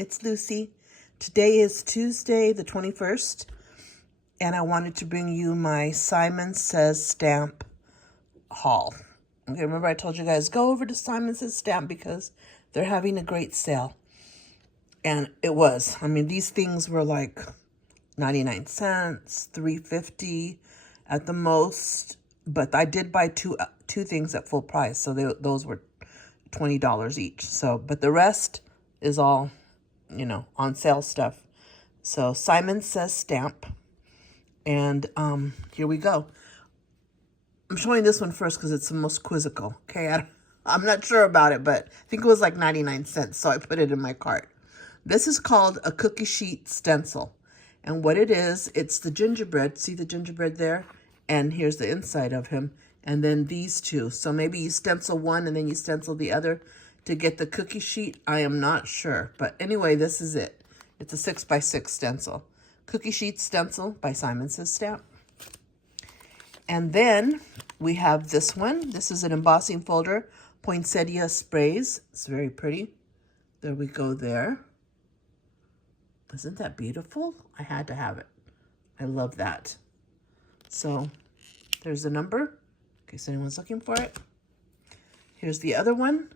it's Lucy. Today is Tuesday the 21st, and I wanted to bring you my Simon Says Stamp haul. Okay, remember I told you guys, go over to Simon Says Stamp because they're having a great sale. And it was. I mean, these things were like 99 cents, $3.50 at the most. But I did buy two things at full price, so those were $20 each. So, but the rest is all, on sale stuff. So Simon Says Stamp, and here we go. I'm showing this one first because it's the most quizzical. Okay, I'm not sure about it, but I think it was like 99 cents, so I put it in my cart. This is called a cookie sheet stencil, and what it is, it's the gingerbread. See the gingerbread there? And here's the inside of him, and then these two. So maybe you stencil one and then you stencil the other to get the cookie sheet. I am not sure, but anyway, this is it. It's a 6x6 stencil. Cookie sheet stencil by Simon Says Stamp. And then we have this one. This is an embossing folder, poinsettia sprays. It's very pretty. There we go there. Isn't that beautiful? I had to have it. I love that. So there's the number, in case anyone's looking for it. Here's the other one.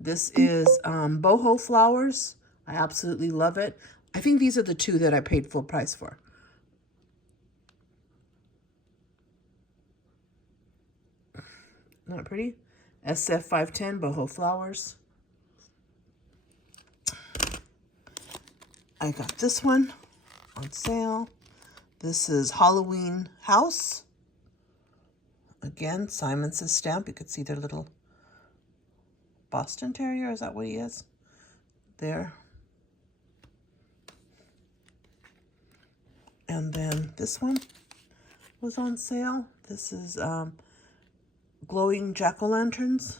This is boho flowers. I absolutely love it. I think these are the two that I paid full price for. Not pretty? SF 510 boho flowers. I got this one on sale. This is Halloween House. Again, Simon Says Stamp. You could see their little Boston Terrier. Is that what he is? There. And then this one was on sale. This is glowing jack-o'-lanterns.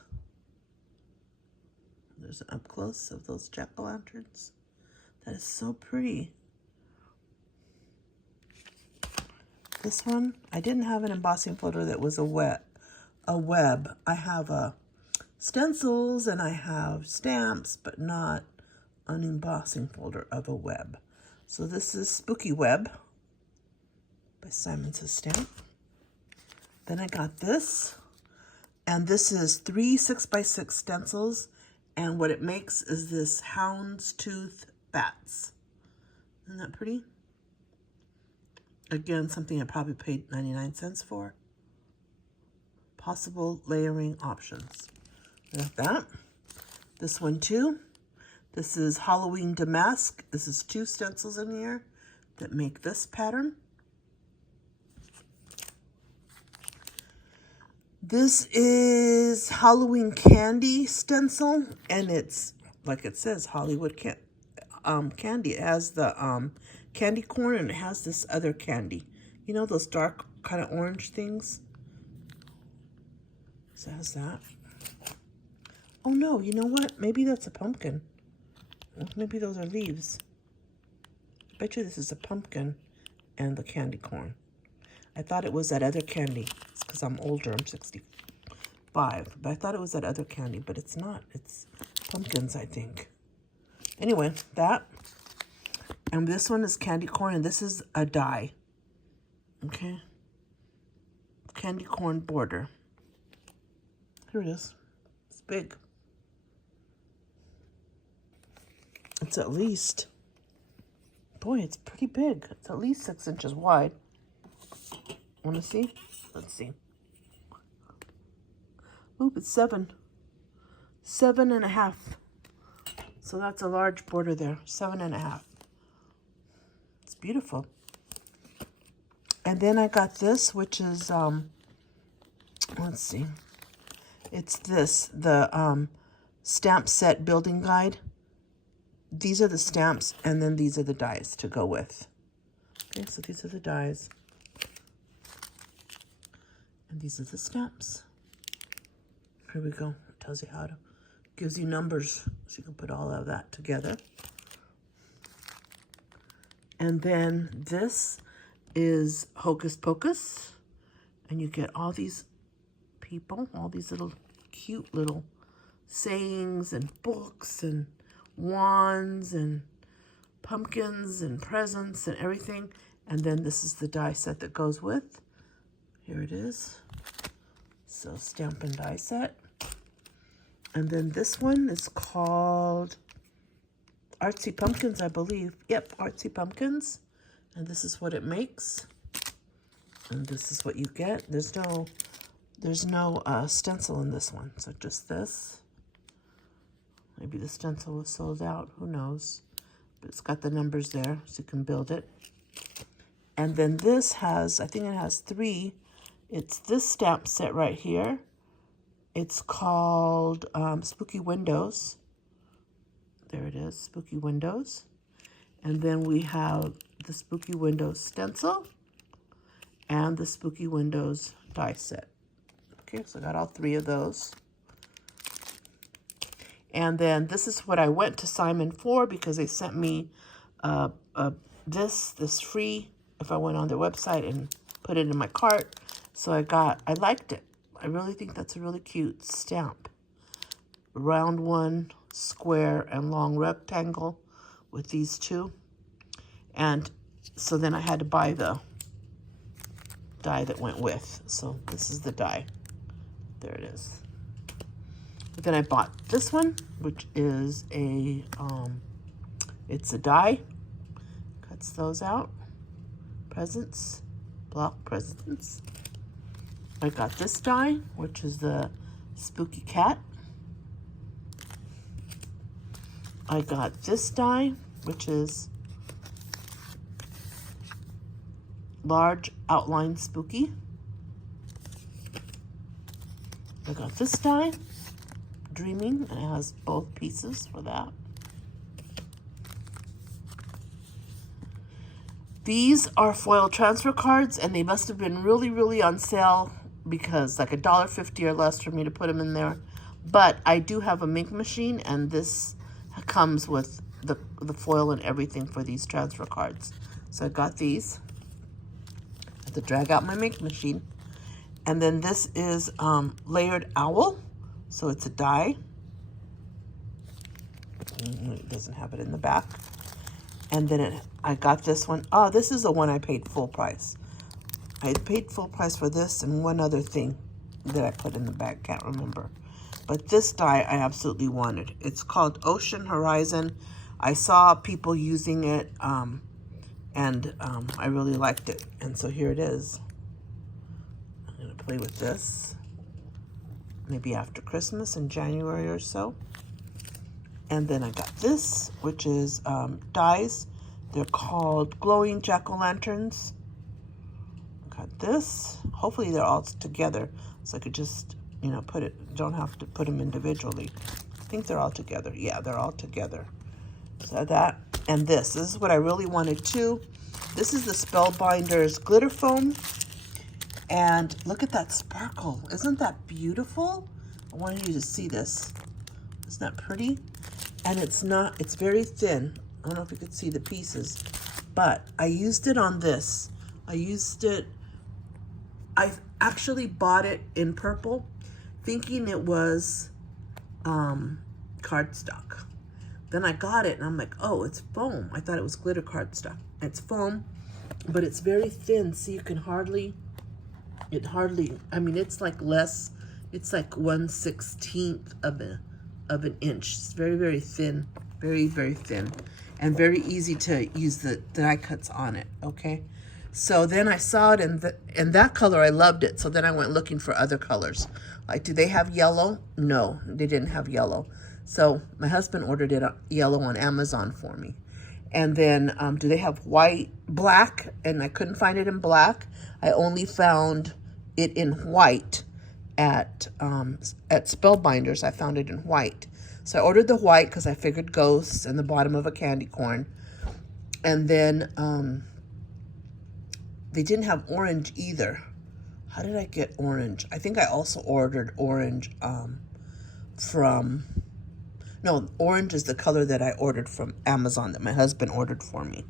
There's an up close of those jack-o'-lanterns. That is so pretty. This one, I didn't have an embossing folder that was a web. I have stencils and I have stamps, but not an embossing folder of a web. So this is Spooky Web by Simon Says Stamp. Then I got this, and this is 3 6x6 stencils, and what it makes is this houndstooth bats. Isn't that pretty? Again, something I probably paid 99 cents for. Possible layering options. Like that. This one too. This is Halloween Damask. This is 2 stencils in here that make this pattern. This is Halloween Candy stencil, and it's, like it says, Hollywood candy. It has the candy corn, and it has this other candy. You know, those dark kind of orange things? So it has that. Oh no, you know what? Maybe that's a pumpkin. Maybe those are leaves. I bet you this is a pumpkin and the candy corn. I thought it was that other candy. It's because I'm older, I'm 65. But I thought it was that other candy, but it's not. It's pumpkins, I think. Anyway, that. And this one is candy corn, and this is a die. Okay. Candy corn border. Here it is. It's big. It's at least, boy, it's pretty big. It's at least 6 inches wide. Want to see? Let's see. Oop, it's 7. 7.5. So that's a large border there. 7.5. It's beautiful. And then I got this, which is, let's see. It's this, the stamp set building guide. These are the stamps, and then these are the dies to go with. Okay, so these are the dies. And these are the stamps. Here we go. It tells you how to, gives you numbers, so you can put all of that together. And then this is Hocus Pocus. And you get all these people, all these little cute little sayings and books and wands and pumpkins and presents and everything. And then this is the die set that goes with. Here it is. So Stampin' Die set. And then this one is called Artsy Pumpkins, I believe. Yep, Artsy Pumpkins. And this is what it makes. And this is what you get. There's no stencil in this one. So just this. Maybe the stencil was sold out. Who knows? But it's got the numbers there, so you can build it. And then this has, I think it has 3. It's this stamp set right here. It's called Spooky Windows. There it is, Spooky Windows. And then we have the Spooky Windows stencil and the Spooky Windows die set. Okay, so I got all 3 of those. And then this is what I went to Simon for, because they sent me this free if I went on their website and put it in my cart. So I liked it. I really think that's a really cute stamp. Round one, square, and long rectangle with these 2. And so then I had to buy the die that went with. So this is the die. There it is. But then I bought this one, which is it's a die. Cuts those out. Presents, block presents. I got this die, which is the Spooky Cat. I got this die, which is large outline spooky. I got this die, Dreaming, and it has both pieces for that. These are foil transfer cards, and they must have been really, really on sale, because like $1.50 or less for me to put them in there. But I do have a Mink machine, and this comes with the foil and everything for these transfer cards. So I got these. I have to drag out my Mink machine. And then this is Layered Owl. So it's a die. It doesn't have it in the back. And then I got this one. Oh, this is the one I paid full price. I paid full price for this and one other thing that I put in the bag. Can't remember. But this die I absolutely wanted. It's called Ocean Horizon. I saw people using it, and I really liked it. And so here it is. I'm going to play with this. Maybe after Christmas in January or so. And then I got this, which is dies. They're called Glowing Jack-o'-lanterns. Got this. Hopefully they're all together, so I could just, you know, don't have to put them individually. I think they're all together. Yeah, they're all together. So that, and this is what I really wanted too. This is the Spellbinders glitter foam. And look at that sparkle. Isn't that beautiful? I wanted you to see this. Isn't that pretty? And it's very thin. I don't know if you could see the pieces, but I used it on this. I actually bought it in purple, thinking it was cardstock. Then I got it and I'm like, oh, it's foam. I thought it was glitter cardstock. It's foam, but it's very thin, so you can I mean, it's like less, it's like 1/16 of an inch. It's very, very thin, very, very thin, and very easy to use the die cuts on it, okay? So then I saw it in that color. I loved it. So then I went looking for other colors. Like, do they have yellow? No, they didn't have yellow. So my husband ordered it yellow on Amazon for me. And then do they have white, black? And I couldn't find it in black. I only found it in white at Spellbinders. I found it in white. So I ordered the white because I figured ghosts and the bottom of a candy corn. And then they didn't have orange either. How did I get orange? I think I also ordered orange orange is the color that I ordered from Amazon that my husband ordered for me.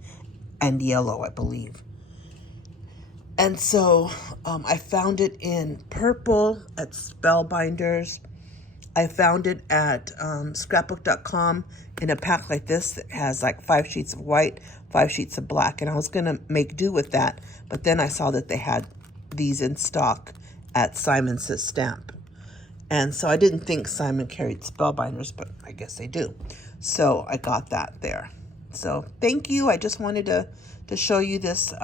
And yellow, I believe. And so I found it in purple at Spellbinders. I found it at scrapbook.com in a pack like this that has like 5 sheets of white, 5 sheets of black. And I was going to make do with that. But then I saw that they had these in stock at Simon Says Stamp. And so I didn't think Simon carried spellbinders, but I guess they do. So I got that there. So thank you. I just wanted to show you this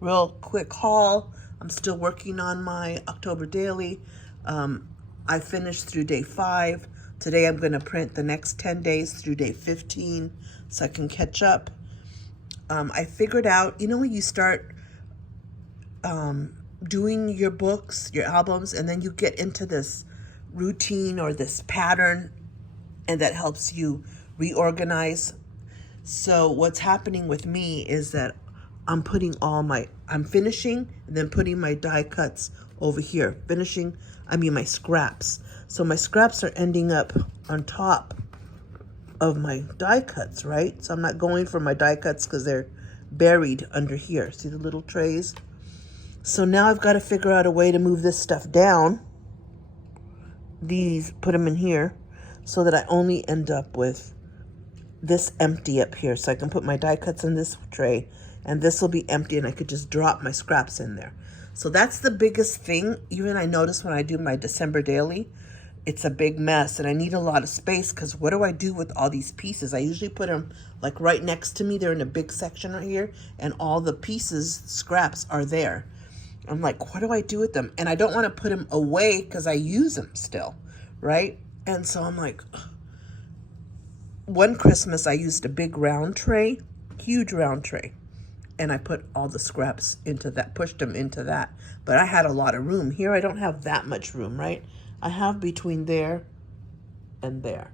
real quick haul. I'm still working on my October daily. I finished through day 5. Today I'm going to print the next 10 days through day 15 so I can catch up. I figured out, you know, when you start doing your books, your albums, and then you get into this routine or this pattern, and that helps you reorganize. So what's happening with me is that I'm finishing and then putting my die cuts over here. My scraps. So my scraps are ending up on top of my die cuts, right? So I'm not going for my die cuts because they're buried under here. See the little trays? So now I've got to figure out a way to move this stuff down. Put them in here so that I only end up with this empty up here. So I can put my die cuts in this tray and this will be empty and I could just drop my scraps in there. So that's the biggest thing. Even I notice when I do my December daily, it's a big mess and I need a lot of space because what do I do with all these pieces? I usually put them like right next to me. They're in a big section right here and all the pieces, scraps are there. I'm like, what do I do with them? And I don't want to put them away because I use them still, right? And so I'm like, ugh. One Christmas I used a big round tray, huge round tray, and I put all the scraps into that, pushed them into that. But I had a lot of room. Here I don't have that much room, right? I have between there and there.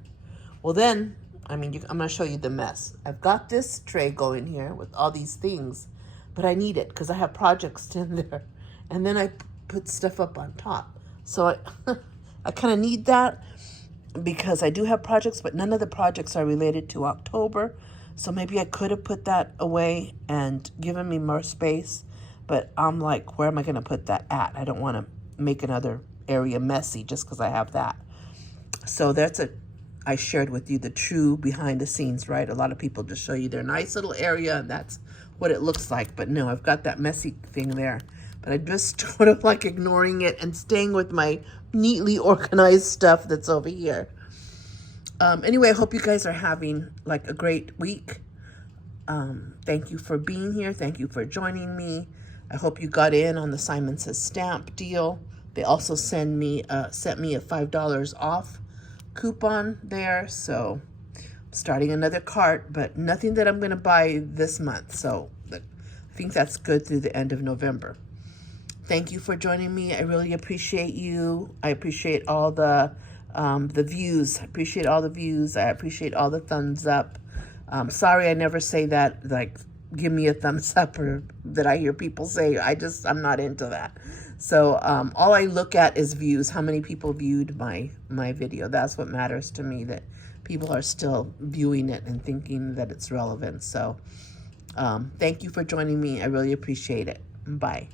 Well then, I'm going to show you the mess. I've got this tray going here with all these things, but I need it because I have projects in there. And then I put stuff up on top. So I kind of need that because I do have projects, but none of the projects are related to October. So maybe I could have put that away and given me more space. But I'm like, where am I going to put that at? I don't want to make another area messy just because I have that. So I shared with you the true behind the scenes, right? A lot of people just show you their nice little area and that's what it looks like. But no, I've got that messy thing there. But I'm just sort of like ignoring it and staying with my neatly organized stuff that's over here. Anyway, I hope you guys are having like a great week. Thank you for being here. Thank you for joining me. I hope you got in on the Simon Says Stamp deal. They also sent me a $5 off coupon there. So I'm starting another cart, but nothing that I'm going to buy this month. So I think that's good through the end of November. Thank you for joining me. I really appreciate you. I appreciate all the views. I appreciate all the views. I appreciate all the thumbs up. Sorry, I never say that, like, give me a thumbs up or that I hear people say. I'm not into that. So all I look at is views. How many people viewed my video? That's what matters to me, that people are still viewing it and thinking that it's relevant. So thank you for joining me. I really appreciate it. Bye.